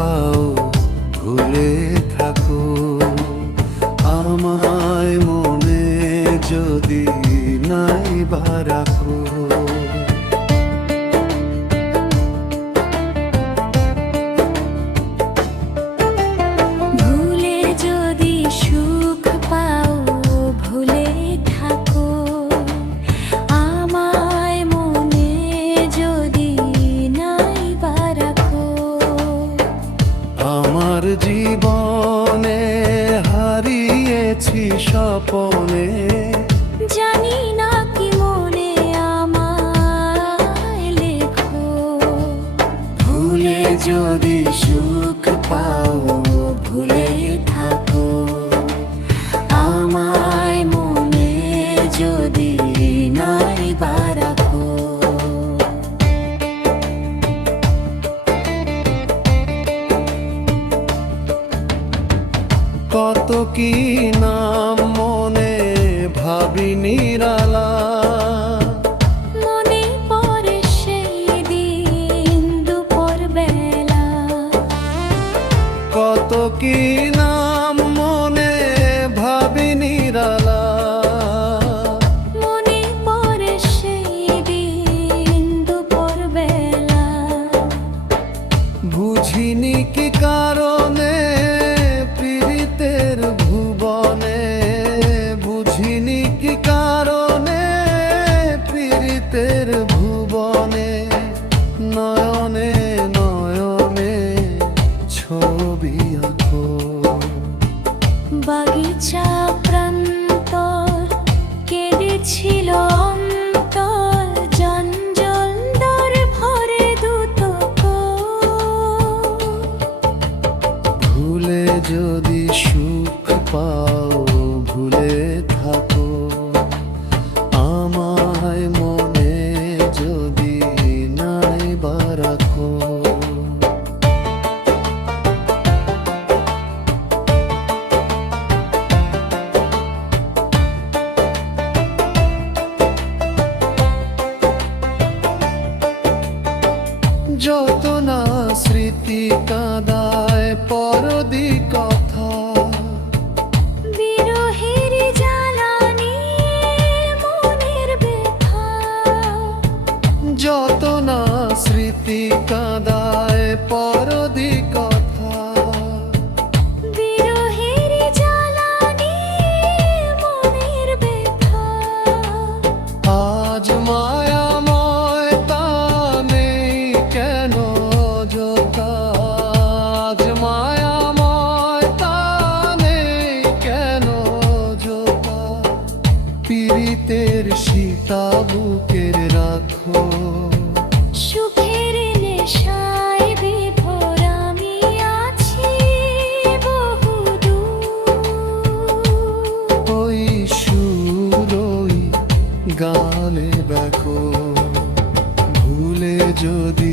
পাও ভুলে থাকো আমায় মনে যদি নাই বা রাখো। ভুলে যদি সুখ পাও ভুলে থাকো আমায় মনে যদি নাই বা রাখো। আমার জীবনে হারিয়েছি স্বপনে জানি না কি মনে আমায় লেখো। ভুলে যদি সুখ পাও ভুলে থাকো আমায় মনে যদি নাই বা রাখো। কত কি নাম মনে ভাবি নিরালা মনে পড়ে সেই দিন দুপুর বেলা। কত কি নাম মনে ভাবি নিরালা মনে পড়ে সেই দিন দুপুর বেলা। বুঝিনি কি কারণে পীড়িতের ভুবনে বুঝিনি কি কারণে পীড়িতের ভুবনে নয়নে নয়নে ছবি আঁকো। বাগিচা প্রান্তর কেঁদেছিল অন্তর জঞ্জল দর ভরে দুতক। ভুলে যদি সুখ পাও ভুলে থাকো আমায় মনে যদি নাই বা রাখো। যত না স্মৃতি কাঁদায় পরদি কথা বিরহের জ্বালানি মনের ব্যথা। যত না স্মৃতি কাঁদায় পরদি কথা বিরহের জ্বালানি মনের ব্যথা। আজ মায়াময় তা নেই কেন যোথা আজ মায়াময় তা নেই কেন যোথা। পীড়িতের সীতা বুকের রাখো সুখের নেশায় বিভোর আমি আছি বহুদূর। ওই সুর ওই গানে দেখো ভুলে যদি